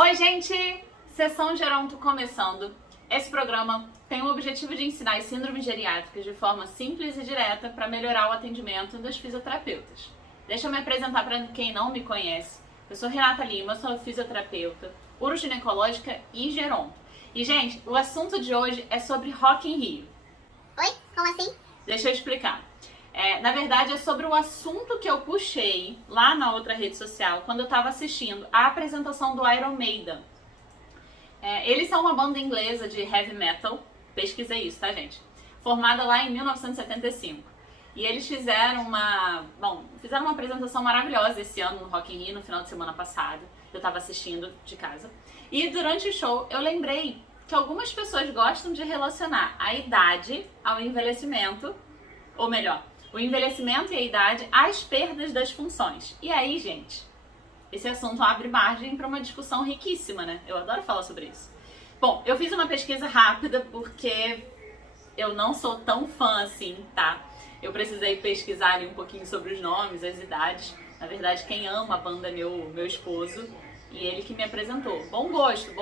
Oi, gente! Sessão Geronto começando. Esse programa tem o objetivo de ensinar as síndromes geriátricas de forma simples e direta para melhorar o atendimento dos fisioterapeutas. Deixa eu me apresentar para quem não me conhece. Eu sou Renata Lima, sou fisioterapeuta, uroginecológica e geronto. E, gente, o assunto de hoje é sobre Rock in Rio. Oi? Como assim? Deixa eu explicar. Na verdade, é sobre o assunto que eu puxei lá na outra rede social quando eu estava assistindo a apresentação do Iron Maiden. Eles são uma banda inglesa de heavy metal, pesquisei isso, tá, gente? Formada lá em 1975. E eles fizeram uma apresentação maravilhosa esse ano no Rock in Rio, no final de semana passado. Eu estava assistindo de casa. E durante o show eu lembrei que algumas pessoas gostam de relacionar a idade ao envelhecimento, ou melhor, o envelhecimento e a idade às perdas das funções. E aí, gente, esse assunto abre margem para uma discussão riquíssima, né? Eu adoro falar sobre isso. Bom, eu fiz uma pesquisa rápida porque eu não sou tão fã assim, tá? Eu precisei pesquisar ali um pouquinho sobre os nomes, as idades. Na verdade, quem ama a banda é meu esposo. E ele que me apresentou. Bom gosto,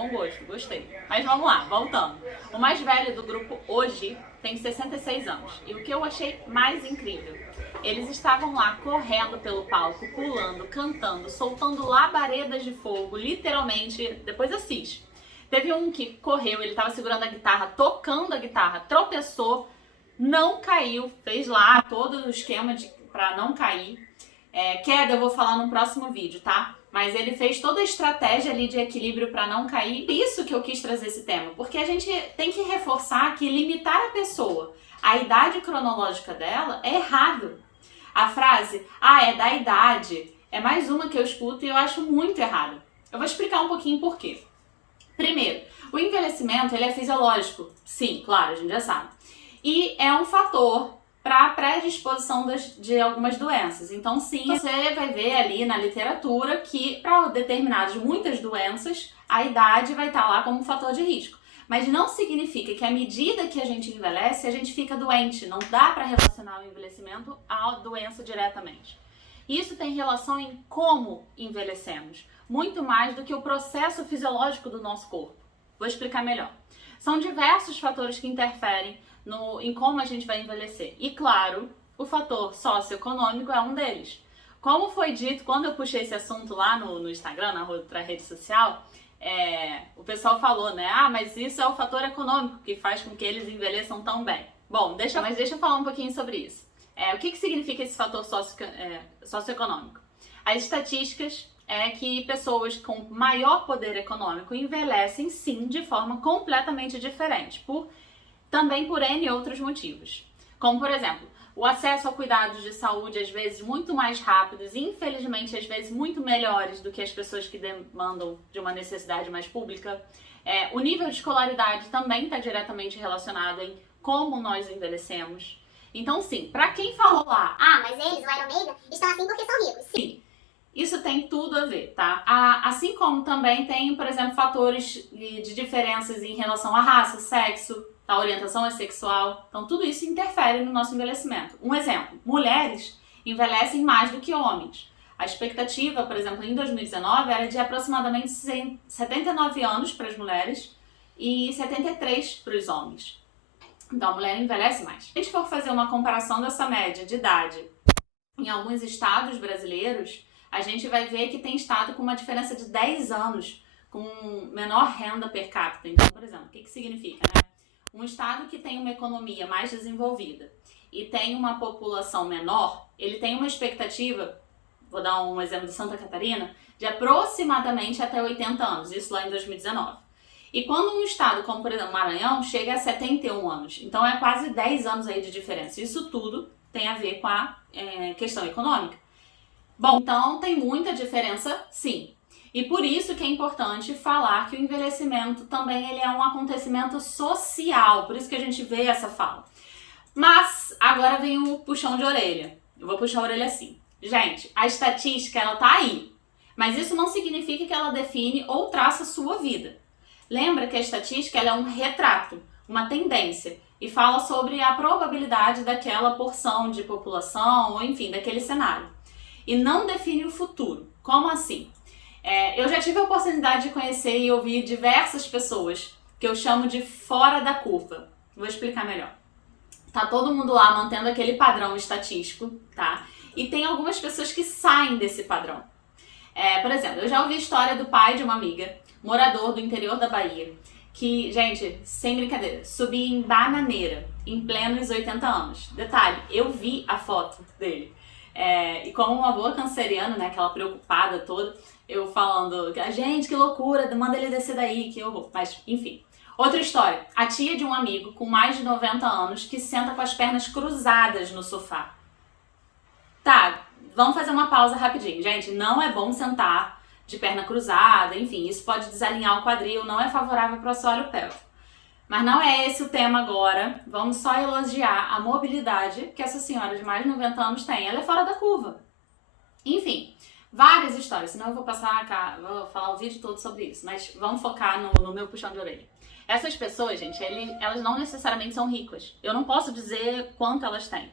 gostei. Mas vamos lá, voltando. O mais velho do grupo hoje tem 66 anos. E o que eu achei mais incrível, eles estavam lá correndo pelo palco, pulando, cantando, soltando labaredas de fogo, literalmente, depois assiste. Teve um que correu, ele estava segurando a guitarra, tocando a guitarra, tropeçou, não caiu, fez lá todo o esquema para não cair. Queda eu vou falar no próximo vídeo, tá? Mas ele fez toda a estratégia ali de equilíbrio para não cair. Isso que eu quis trazer esse tema, porque a gente tem que reforçar que limitar a pessoa à idade cronológica dela é errado. A frase, é da idade, é mais uma que eu escuto e eu acho muito errado. Eu vou explicar um pouquinho por quê. Primeiro, o envelhecimento ele é fisiológico. Sim, claro, a gente já sabe. E é um fator para a predisposição de algumas doenças. Então, sim, você vai ver ali na literatura que para muitas doenças, a idade vai estar lá como um fator de risco. Mas não significa que à medida que a gente envelhece, a gente fica doente. Não dá para relacionar o envelhecimento à doença diretamente. Isso tem relação em como envelhecemos, muito mais do que o processo fisiológico do nosso corpo. Vou explicar melhor. São diversos fatores que interferem em como a gente vai envelhecer. E claro, o fator socioeconômico é um deles. Como foi dito quando eu puxei esse assunto lá no Instagram, na outra rede social, o pessoal falou, né? Mas isso é o fator econômico que faz com que eles envelheçam tão bem. Bom, deixa eu falar um pouquinho sobre isso. O que significa esse fator socioeconômico? As estatísticas é que pessoas com maior poder econômico envelhecem sim de forma completamente diferente, também por N outros motivos. Como, por exemplo, o acesso a cuidados de saúde às vezes muito mais rápidos e, infelizmente, às vezes muito melhores do que as pessoas que demandam de uma necessidade mais pública. O nível de escolaridade também está diretamente relacionado em como nós envelhecemos. Então, sim, para quem falou lá, mas eles, o Iron Maiden, estão assim porque são ricos. Sim, isso tem tudo a ver, tá? Assim como também tem, por exemplo, fatores de diferenças em relação à raça, sexo, a orientação é sexual. Então, tudo isso interfere no nosso envelhecimento. Um exemplo, mulheres envelhecem mais do que homens. A expectativa, por exemplo, em 2019 era de aproximadamente 79 anos para as mulheres e 73 para os homens. Então, a mulher envelhece mais. Se a gente for fazer uma comparação dessa média de idade em alguns estados brasileiros, a gente vai ver que tem estado com uma diferença de 10 anos com menor renda per capita. Então, por exemplo, o que significa, né? Um estado que tem uma economia mais desenvolvida e tem uma população menor, ele tem uma expectativa, vou dar um exemplo de Santa Catarina, de aproximadamente até 80 anos, isso lá em 2019. E quando um estado como, por exemplo, Maranhão, chega a 71 anos, então é quase 10 anos aí de diferença. Isso tudo tem a ver com a questão econômica. Bom, então tem muita diferença, sim. E por isso que é importante falar que o envelhecimento também ele é um acontecimento social, por isso que a gente vê essa fala. Mas agora vem o puxão de orelha. Eu vou puxar a orelha assim. Gente, a estatística ela tá aí, mas isso não significa que ela define ou traça a sua vida. Lembra que a estatística ela é um retrato, uma tendência, e fala sobre a probabilidade daquela porção de população, ou enfim, daquele cenário. E não define o futuro. Como assim? Eu já tive a oportunidade de conhecer e ouvir diversas pessoas que eu chamo de fora da curva. Vou explicar melhor. Tá todo mundo lá mantendo aquele padrão estatístico, tá? E tem algumas pessoas que saem desse padrão. Por exemplo, eu já ouvi a história do pai de uma amiga, morador do interior da Bahia, que, gente, sem brincadeira, subia em bananeira, em plenos 80 anos. Detalhe, eu vi a foto dele. E como uma boa canceriana, né, aquela preocupada toda, eu falando, gente, que loucura, manda ele descer daí, que horror. Mas, enfim. Outra história, a tia de um amigo com mais de 90 anos que senta com as pernas cruzadas no sofá. Tá, vamos fazer uma pausa rapidinho. Gente, não é bom sentar de perna cruzada, enfim, isso pode desalinhar o quadril, não é favorável para o assoalho pélvico. Mas não é esse o tema agora, vamos só elogiar a mobilidade que essa senhora de mais de 90 anos tem. Ela é fora da curva. Enfim, várias histórias, senão eu vou vou falar o vídeo todo sobre isso, mas vamos focar no meu puxão de orelha. Essas pessoas, gente, elas não necessariamente são ricas. Eu não posso dizer quanto elas têm.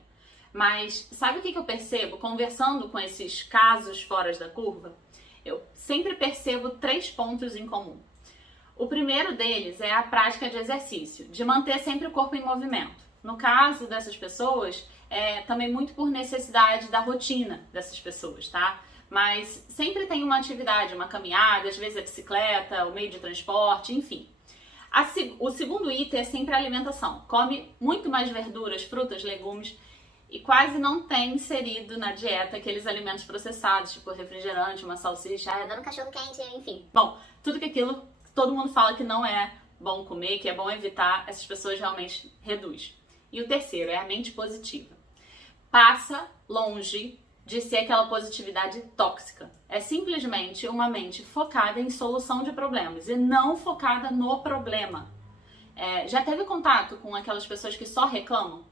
Mas sabe o que eu percebo conversando com esses casos fora da curva? Eu sempre percebo 3 pontos em comum. O primeiro deles é a prática de exercício, de manter sempre o corpo em movimento. No caso dessas pessoas, também muito por necessidade da rotina dessas pessoas, tá? Mas sempre tem uma atividade, uma caminhada, às vezes a bicicleta, o meio de transporte, enfim. O segundo item é sempre a alimentação. Come muito mais verduras, frutas, legumes e quase não tem inserido na dieta aqueles alimentos processados, tipo refrigerante, uma salsicha, dando cachorro quente, enfim. Bom, tudo aquilo todo mundo fala que não é bom comer, que é bom evitar, essas pessoas realmente reduz. E o terceiro é a mente positiva. Passa longe de ser aquela positividade tóxica. É simplesmente uma mente focada em solução de problemas e não focada no problema. Já teve contato com aquelas pessoas que só reclamam?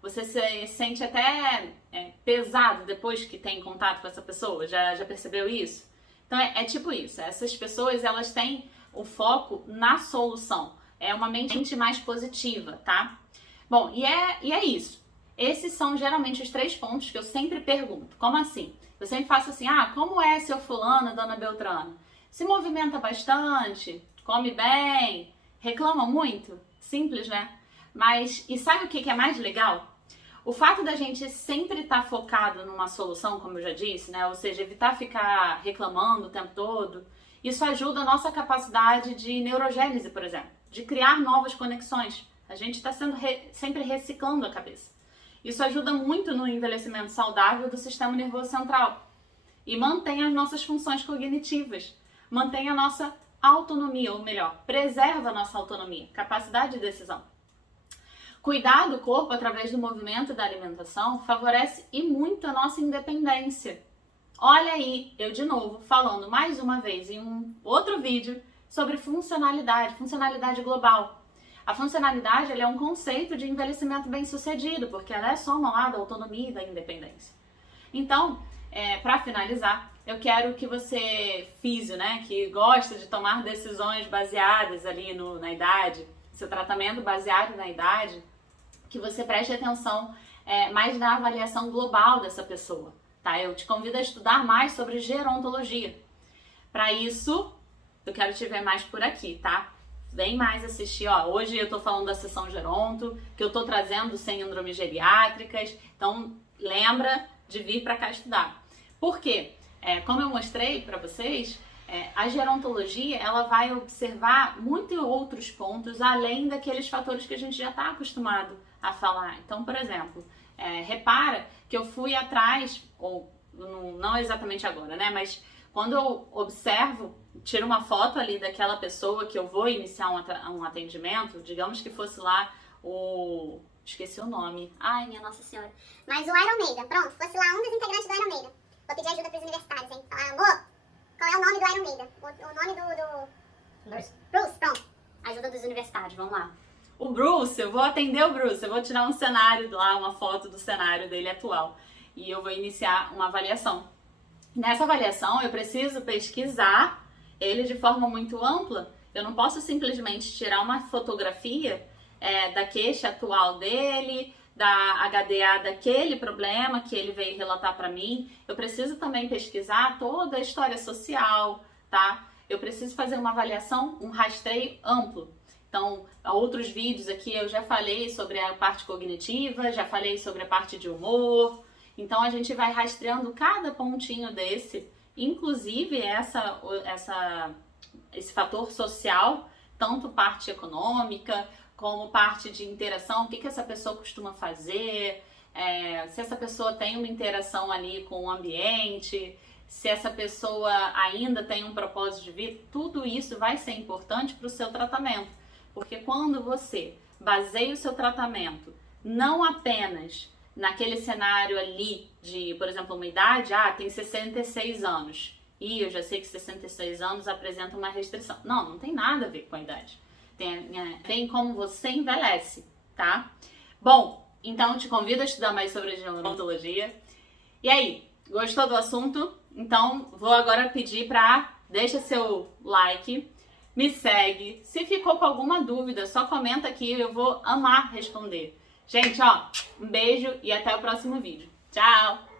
Você se sente até pesado depois que tem contato com essa pessoa? Já percebeu isso? Então é tipo isso. Essas pessoas, elas têm o foco na solução. É uma mente mais positiva, tá? Bom, e é isso. Esses são geralmente os 3 pontos que eu sempre pergunto. Como assim? Eu sempre faço assim, como é seu fulano, dona Beltrana? Se movimenta bastante, come bem, reclama muito? Simples, né? Mas, e sabe o que é mais legal? O fato da gente sempre estar focado numa solução, como eu já disse, né? Ou seja, evitar ficar reclamando o tempo todo, isso ajuda a nossa capacidade de neurogênese, por exemplo, de criar novas conexões. A gente está sempre reciclando a cabeça. Isso ajuda muito no envelhecimento saudável do sistema nervoso central e mantém as nossas funções cognitivas, mantém a nossa autonomia, ou melhor, preserva a nossa autonomia, capacidade de decisão. Cuidar do corpo através do movimento e da alimentação favorece e muito a nossa independência. Olha aí, eu de novo falando mais uma vez em um outro vídeo sobre funcionalidade global. A funcionalidade é um conceito de envelhecimento bem-sucedido, porque ela é soma lá da autonomia e da independência. Então, para finalizar, eu quero que você, físio, né, que gosta de tomar decisões baseadas ali na idade, seu tratamento baseado na idade, que você preste atenção mais na avaliação global dessa pessoa, tá? Eu te convido a estudar mais sobre gerontologia. Para isso, eu quero te ver mais por aqui, tá? Vem mais assistir, hoje eu tô falando da sessão geronto, que eu tô trazendo síndromes geriátricas, então lembra de vir para cá estudar. Por quê? Como eu mostrei para vocês, a gerontologia, ela vai observar muitos outros pontos, além daqueles fatores que a gente já está acostumado a falar. Então, por exemplo, repara que eu fui atrás, ou não exatamente agora, né, mas quando eu observo, tiro uma foto ali daquela pessoa que eu vou iniciar um atendimento, digamos que fosse lá esqueci o nome. Ai, minha Nossa Senhora. Mas o Iron Maiden, pronto, fosse lá um dos integrantes do Iron Maiden. Vou pedir ajuda para os universitários, hein? Falar, amor, qual é o nome do Iron Maiden? O nome do... Bruce, pronto. Ajuda dos universitários, vamos lá. O Bruce, eu vou atender o Bruce, eu vou tirar um cenário lá, uma foto do cenário dele atual. E eu vou iniciar uma avaliação. Nessa avaliação, eu preciso pesquisar ele de forma muito ampla. Eu não posso simplesmente tirar uma fotografia da queixa atual dele, da HDA daquele problema que ele veio relatar para mim. Eu preciso também pesquisar toda a história social, tá? Eu preciso fazer uma avaliação, um rastreio amplo. Então, outros vídeos aqui eu já falei sobre a parte cognitiva, já falei sobre a parte de humor. Então, a gente vai rastreando cada pontinho desse, inclusive esse fator social, tanto parte econômica, como parte de interação, o que essa pessoa costuma fazer, se essa pessoa tem uma interação ali com o ambiente, se essa pessoa ainda tem um propósito de vida, tudo isso vai ser importante para o seu tratamento. Porque quando você baseia o seu tratamento não apenas naquele cenário ali de, por exemplo, uma idade, tem 66 anos, e eu já sei que 66 anos apresenta uma restrição. Não tem nada a ver com a idade. Tem como você envelhece, tá? Bom, então te convido a estudar mais sobre a gerontologia. E aí, gostou do assunto? Então vou agora pedir deixa seu like, me segue. Se ficou com alguma dúvida, só comenta aqui, eu vou amar responder. Gente, um beijo e até o próximo vídeo. Tchau!